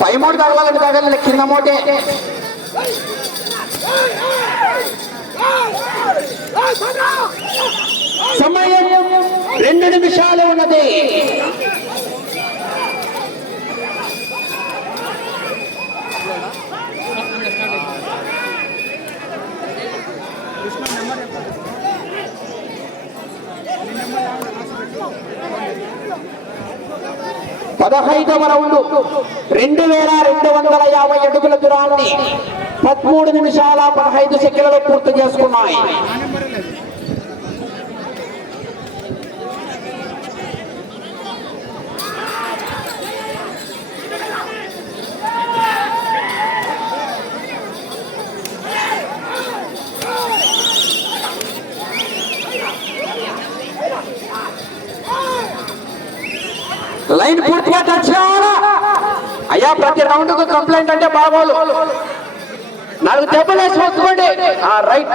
పై మూడు తగలాలంటే తగల కింద మూటే. సమయం 2 నిమిషాలు ఉన్నది. పదహైదవ రౌండ్ 2250 అడుగుల దూరాన్ని 13 నిమిషాల 15 సెకండ్లలో పూర్తి చేసుకున్నాయి. లైన్ పూర్తిగా టచ్ కావాలా అయ్యా. ప్రతి రౌండ్ కు కంప్లైంట్ అంటే బాగోలు. 4 దెబ్బలు వేసి వస్తుంది. రైట్